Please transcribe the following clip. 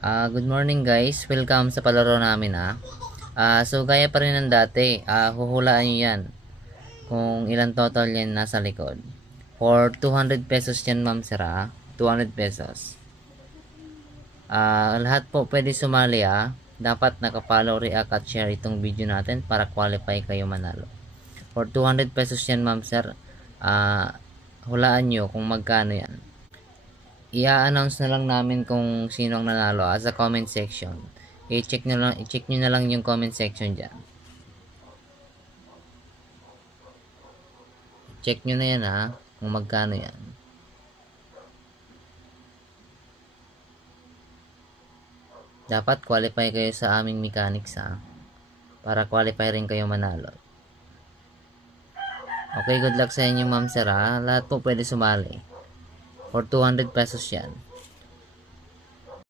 Good morning guys, welcome sa palaro namin so gaya pa rin ng dati, huhulaan nyo yan kung ilan total yan nasa likod. For 200 pesos yan ma'am sir 200 pesos. Lahat po pwede sumali dapat nakapollow, react at share itong video natin para qualify kayo manalo. For 200 pesos yan ma'am sir, hulaan nyo kung magkano yan. I-announce na lang namin kung sino ang nanalo sa comment section. I-check nyo na lang yung comment section dyan. Check nyo na yan kung magkano yan. Dapat qualify kayo sa aming mechanics para qualify rin kayo manalo. Okay, good luck sa inyo ma'am sir Lahat po pwede sumali. For 200 pesos yan.